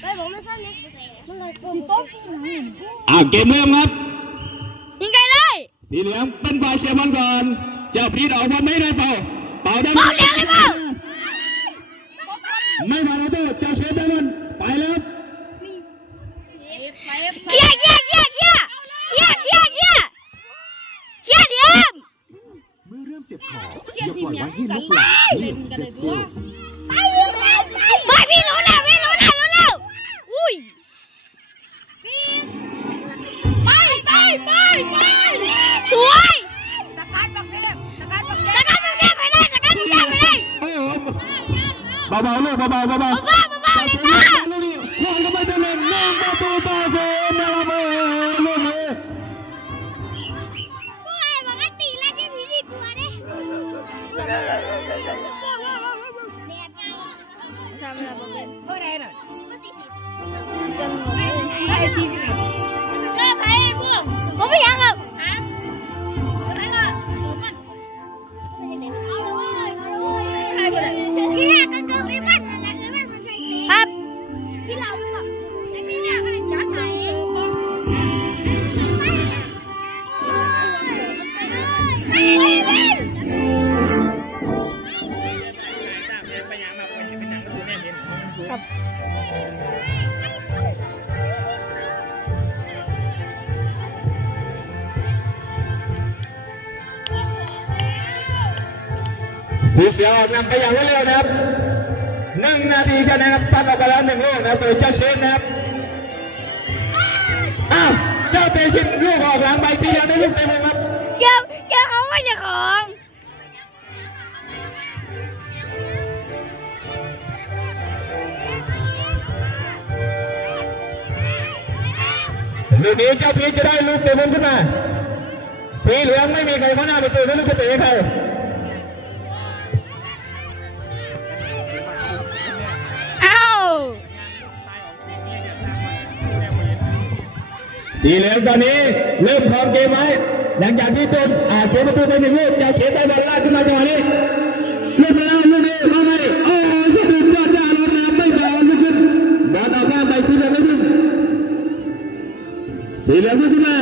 ไปบอกไม่สั้นนี่มันเลยสิโต๊ะอ้าวเกมเริ่มครับ ยิงไกลเลย สีเหลืองเป็นฝ่ายเชียร์บอลก่อน เจ้าพีดออกบอลไม่ได้เป่า เป่าได้ไหมเป่าเร็วเลยเปล่า ไม่มาแล้วโทษเจ้าเชฟได้บอลไปแล้วครับเคลียร์เคลียร์เคลียร์เคลียร์เคลียร์เคลียร์เคลียร์เคลียร์ทีมเมื่อเริ่มเจ็บคออย่าปล่อยไว้ให้นกหลับรีบสเต็ปสู้ไเบาๆลูกเบาๆเบาๆเบาๆเบาๆเลยป้าลูกนี้ควานก็ไม่ได้เล่นหนึ่งประตูต่อศูนย์นะครับเออลูกนี้พวกไอ้ปกติแล้วจะสีดีกว่าเด้เนียบไงทำอะไรบ้างเมื่อไรน่ ออกนำไปอย่างรวดเร็วนะครับหนึ่งนาทีแค่นั้นครับซัดออกไปแล้วหนึ่งลูกนะครับโดยเจ้าเชฟนะครับอ้าวเจ้าเตชินลูกออกหลังไปสีเหลืองได้ลูกเต็มเลยครับเกี่ยวเกี่ยวเขาไม่ใช่ของลูกนี้เจ้าพีชจะได้ลูกเตะบอลขึ้นมาสีเหลืองไม่มีใครเข้าหน้าประตูแล้วลูกจะเตะให้ใคร สีเหลืองตอนนี้เริ่มครองเกมไว้หลังจากที่ต้นอาเสียประตูไปหนึ่งลูกเจ้าเชฟได้บอลลากขึ้นมาจังหวะนี้ลูกแล้วลูกนี้มาไหมโอ้สุดยอดยอดเลยนะครับไม่แพ้ลูกขึ้นบอลออกข้างไปสีเหลืองไม่ขึ้นสีเหลืองขึ้นมา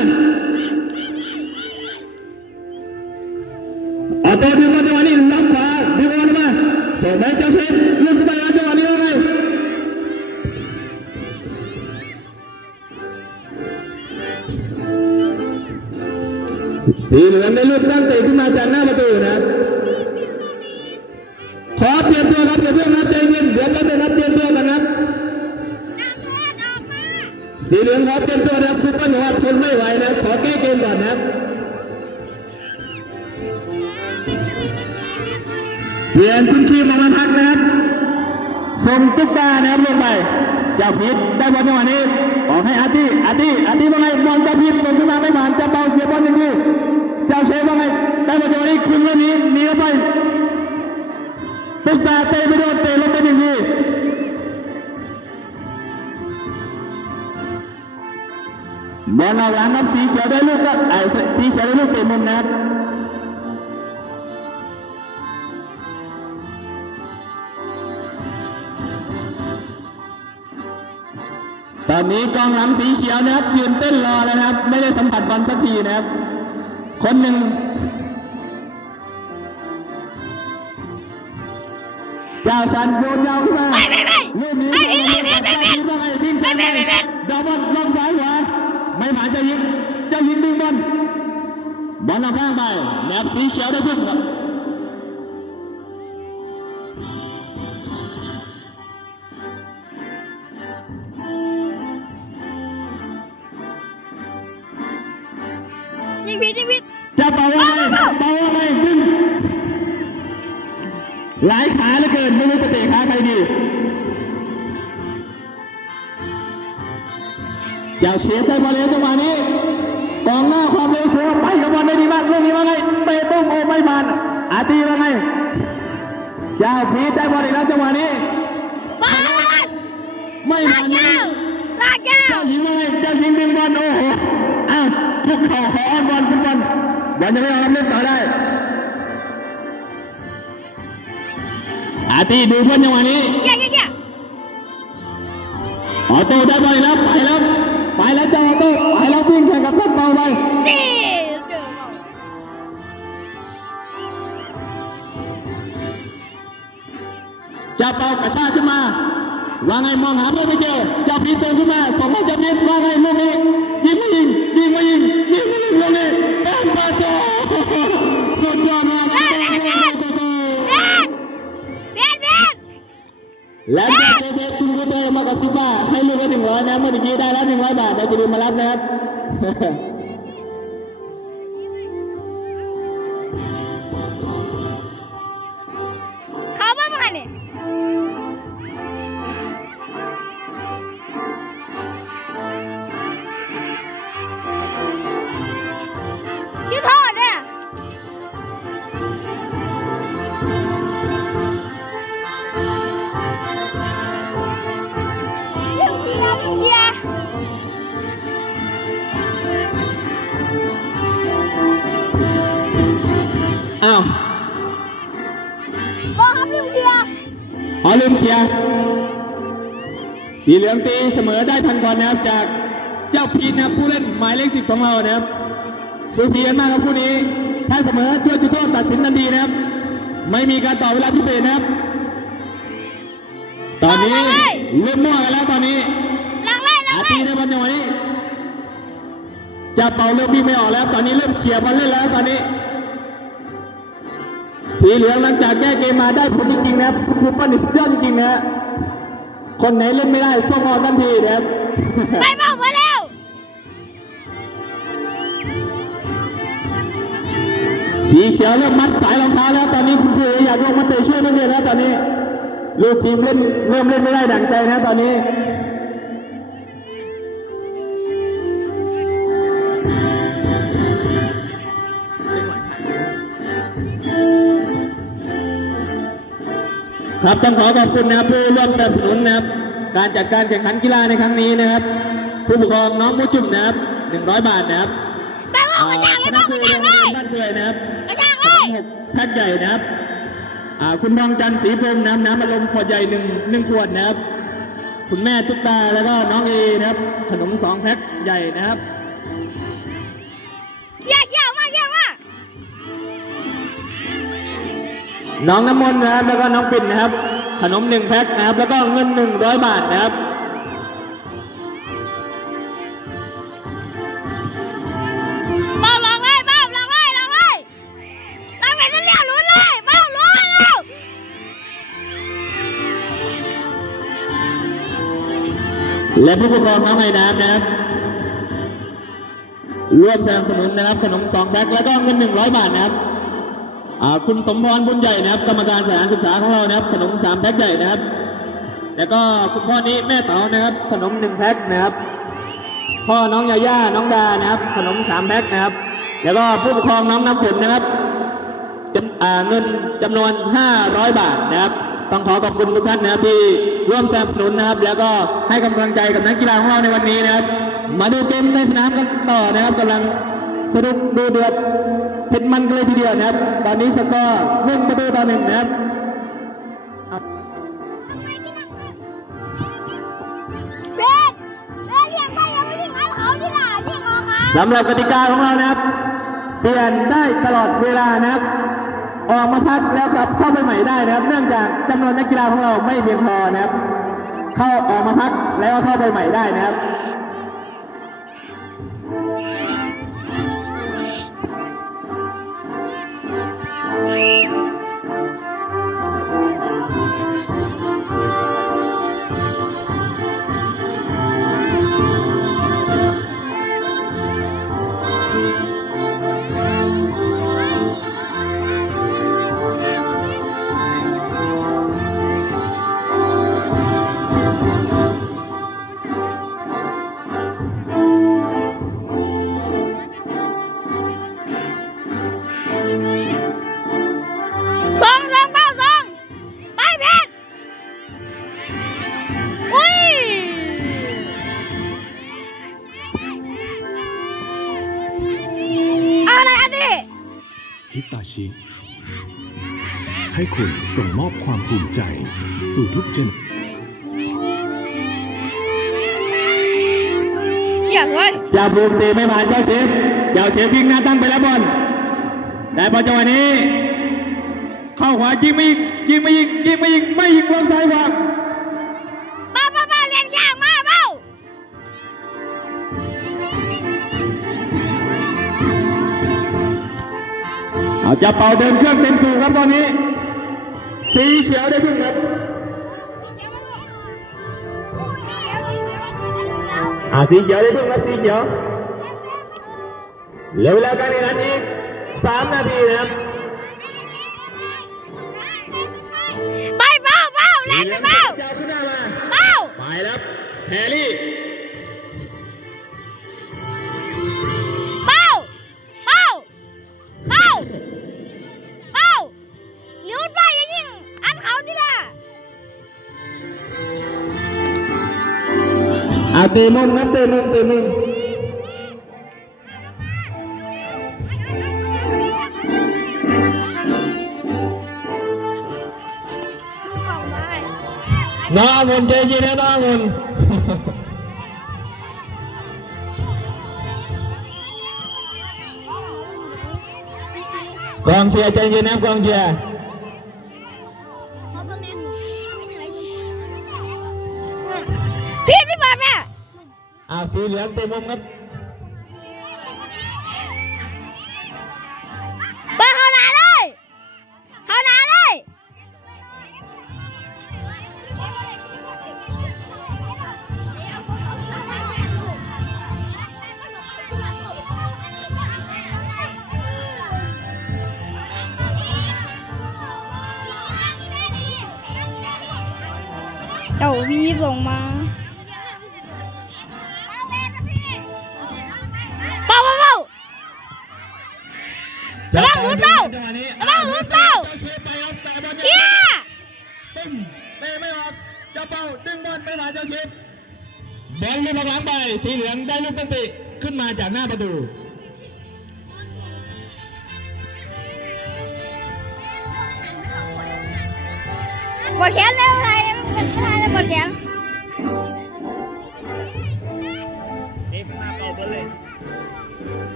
เอาตัวดึงมาจังหวะนี้ล็อกขวาดึงบอลมาส่งไปเจ้าเชฟลูกขึ้นไป สีเหลืองได้ลูกตั้งเตะขึ้นมาจากหน้าประตูนะขอเตรียมตัวครับอย่าเพิ่งนับใจเย็นเดี๋ยวแป๊บนึงครับเตรียมตัวกันนะสีเหลืองขอเตรียมตัวนะครับคุณป้าหนูทนไม่ไหวนะขอแก้เกมก่อนนะครับเปลี่ยนคุณคีมออกมาพักนะครับส่งตุ๊กตานะครับลงไปเจ้าพิษได้บอลจังหวะนี้ออกให้อาร์ตี้อาร์ตี้อาร์ตี้ว่าไงมองเจ้าพิษส่งขึ้นมาไม่ผ่านจะเบาเสียบอลหนึ่งที เจ้าเชฟว่าไงได้บอลจังหวะนี้คุมเรื่องนี้หนีเข้าไปตุ๊กตาเตะไปโดนเตะลงไปหนึ่งทีบอลเอาหลังครับสีเขียวได้ลูกก็ไอ้สีเขียวได้ลูกเตะมุมนะครับตอนนี้กองหลังสีเขียวนะครับยืนเต้นรอแล้วนะครับ ไม่ได้สัมผัสบอลสักทีนะครับ คนหนึ่ง เจ้าสันโยนยาวขึ้นมาไม่ไม่ไม่ลูกนี้ไม่ไม่ไม่ไม่ไม่ว่าไงวิ่งไม่ไม่ไม่ไม่ดาวบอลลงซ้ายขวาไม่ผ่านจะยิงจะยิงดึงบอลบอลเอาข้างไปแนบสีเขียวได้ทุกครับ หลายขาเหลือเกินไม่รู้จะเตะขาใครดีเจ้าเชียร์ได้บอลเลยจังหวะนี้กองหน้าความเร็วสูงไปกับบอลได้ดีมากเรื่องนี้ว่าไงเตะตุ้มโอ้ไม่มันอาตีว่าไงเจ้าพีชได้บอลอีกแล้วจังหวะนี้บอลไม่ลามันกนะเจ้าลากเจ้าเจ้าหญิงว่าไงเจ้าหญิงดึงบอลโอ้โหอ้าวทุกเข่าขออ้อนบอลฟุตบอลบอลจะไม่ยอมเล่นต่อได้ ตีดูเพื่อนจังหวะนี้เกี่ยเกี่ยเกี่ยออโต้ได้บอลแล้วไปแล้วไปแล้วเจ้าออโต้ไปแล้ววิ่งแข่งกับท่านเปาไปนี่เจอเปล่าเจ้าเปากระชากขึ้นมาว่าไงมองหาเพื่อนไม่เจอเจ้าพีเติมขึ้นมาส่งให้เจ้าพีว่าไงลูกนี้ยิ และเจ้วเจเจคุณกุเตอร์มากระซิบว่าให้ลูกได้หนึ่งร้อยนะเมื่อกี้ได้แล้วหนึ่งร้อยบาทเราจะดูมมารับนะครับ บอกครับเรื่องเกียร์ขอลืมเคลียร์สีเหลืองตีเสมอได้ทันก่อนนะครับจากเจ้าพีนนะครับผู้เล่นหมายเลขสิบของเรานะครับสูสีกันมากครับคู่นี้ ถ้าเสมอตัวจุดโทษตัดสินทันทีนะครับ ไม่มีการต่อเวลาพิเศษนะครับ ตอนนี้เริ่มมั่วกันแล้วตอนนี้หลังไล่หลังอาไล่ตีในบอลจังหวะนี้จะเป่าเริ่มวิ่งไม่ออกแล้ว ตอนนี้เริ่มเขี่ยร์บอลเล่นแล้วตอนนี้ สีเหลืองหลังจากแก้เกมมาได้ผลจริงๆนะครับคุณครูปั้นนี่สุดยอดจริงๆนะฮะคนไหนเล่นไม่ได้ส่งออกทันทีนะครับไปเปล่ามาแล้วสีเขียวเริ่มมัดสายรองเท้าแล้วตอนนี้คุณครูอยากลงมาเตะช่วยนักเรียนแล้วตอนนี้ลูกทีมเล่นเริ่มเล่นไม่ได้ดั่งใจนะตอนนี้ ครับต้องขอขอบคุณนะครับผู้ร่วมสนับสนุนนะครับ การจัดการแข่งขันกีฬาในครั้งนี้นะครับ ผู้ปกครองน้องมุจุ่มนะครับ100บาทนะครับไปเปล่ากระชากเลยเปล่ากระชากเลยบ้านเกยนะครับกระชากเลนมยหกแพ็คใหญ่นะครับคุณทองจันทร์ศรีพรมน้ำน้ำอารมณ์ขวดใหญ่หนึ่งหนึ่งขวดนะครับ คุณแม่ตุ๊กตาแล้วก็น้องเอนะครับ ขนมสองแพ็คใหญ่นะครับ น้องน้ำมนต์นะครับ แล้วก็น้องปิ่นนะครับ ขนมหนึ่งแพ็คนะครับ แล้วก็เงินหนึ่งร้อยบาทนะครับเปล่าหลังไล่เปล่าหลังไล่หลังไล่หลังไล่จะเลี้ยวลุ้นเลยเปล่าลุ้นแล้วและผู้ปกครองน้องไอ้น้ำนะครับร่วมสนับสนุนนะครับ ขนมสองแพ็คแล้วก็เงินหนึ่งร้อยบาทนะครับอ่า คุณสมพรบุญใหญ่นะครับ กรรมการสถานศึกษาของเรานะครับขนมสามแพ็คใหญ่นะครับ แล้วก็คุณพ่อนี้แม่เต๋านะครับ ขนมหนึ่งแพ็คนะครับ พ่อน้องยาย่าน้องดานะครับ ขนมสามแพ็คนะครับ แล้วก็ผู้ปกครองน้องน้ำฝนนะครับจำเงินจำนวน 500 บาทนะครับต้องขอขอบคุณทุกท่านนะครับที่ร่วมสนับสนุนนะครับ แล้วก็ให้กำลังใจกับนักกีฬาของเราในวันนี้นะครับ มาดูเกมในสนามกันต่อนะครับกำลังสนุกดูเดือด เผ็ดมันกันเลยทีเดียวนะครับ ตอนนี้สกอร์หนึ่งประตูต่อหนึ่งนะครับเบ็ดเบ็ดเลี้ยงไปยังไม่ยิงอันเขาที่หล่ะยิงออกมาสำหรับกติกาของเรานะครับ เปลี่ยนได้ตลอดเวลานะครับ ออกมาพักแล้วกลับเข้าไปใหม่ได้นะครับ เนื่องจากจำนวนนักกีฬาของเราไม่เพียงพอนะครับ เข้าออกมาพักแล้วก็เข้าไปใหม่ได้นะครับ ฮิตาชิ ให้คุณส่งมอบความภูมิใจ สู่ทุกเจนกเว้ยเจ้าภูมิตีไม่ผ่านเจ้าเชฟเจ้าเชฟวิ่งหน้าตั้งไปแล้วบอลแต่พอจังหวะนี้ เข้าขวายิงไม่ยิงยิงไม่ยิงยิงไม่ยิงไม่ยิงลงซ้ายวาง จะเป่าเดินเครื่องเต็มสูบครับตอนนี้ สีเขียวได้พึ่งครับอ่าสีเขียวได้พึ่งครับสีเขียวเหลือเวลาการแข่งขันอีกสามนาทีนะครับไปเบ้าเบ้าเล่นไปเบ้ายาวขึ้นหน้ามาเบ้าไปแล้วแฮร์รี่ อาเตมุมครับเตมุมเตมุมของไว้น้องอ ององุ่นกองเชียร์ใจเย็นนะกองเชียร์เขาเบิ่งแน่เป็นอะไรพี่พี่บอลแม่อ่าสีเหลืองเตมุมครับไปเข้าหนาเลย เข้าหนาเลย เจ้าวีส่งมา ลุดเป้าระวังลุดเป้าเฮียเตะไม่ออกเจ้าเป้าดึงบอลไปหาเจ้าเชฟบอลลูกหลังไปสีเหลืองได้ลูกตั้งติขึ้นมาจากหน้าประตูบอดแขนเร็วไทยมันไทยแล้วบอดแขน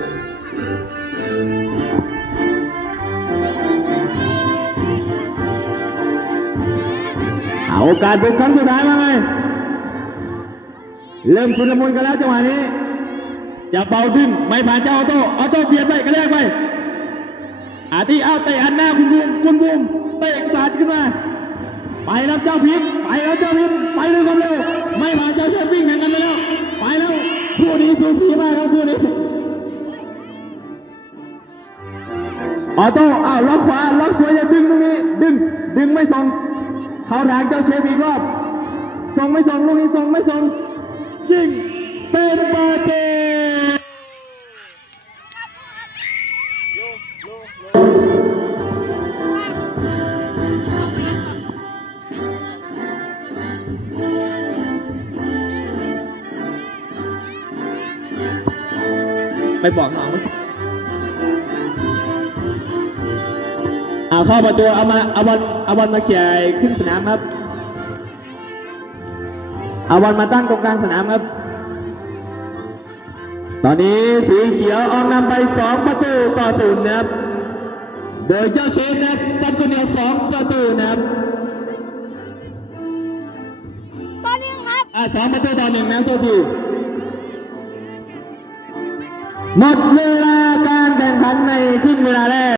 เอา โอกาสเป็นครั้งสุดท้ายมาไงเริ่มชุนละมุนกันแล้วจังหวะนี้จะเป่าดึงไม่ผ่านเจ้าออโต้ออโต้เบียดไปกระแทกไปอาที่เอาเตะอันหน้าคุณบูมคุณบูมเตะสาดขึ้นมาไปแล้วเจ้าพิษไปแล้วเจ้าพิษไปเลยความเร็วไม่ผ่านเจ้าเชฟวิ่งแข่งกันไปแล้วไปแล้วคู่นี้สูสีมากครับคู่นี้ออโต้อ้าวล็อกขวาล็อกสวยอย่าดึงตรงนี้ดึงดึงไม่ส่ง เขาทางเจ้าเชฟอีกรอบส่งไม่ส่งลูกนี้ส่งไม่ส่งยิงเป็นประตูไปบอกน้องาเข้าประตูเอามาเอาบอลเอาบอลมาเขี่ยขึ้นสนามครับ เอาบอลมาตั้งตรงกลางสนามครับ ตอนนี้สีเขียวออกนำไปสองประตูต่อศูนย์นะครับ โดยเจ้าเชนนะครับซัดคนเดียวสองประตูนะครับตอนนี้ครับอ่าสองประตูต่อหนึ่งนะครับตัวทีหมดเวลาการแข่งขันในครึ่งเวลาแรก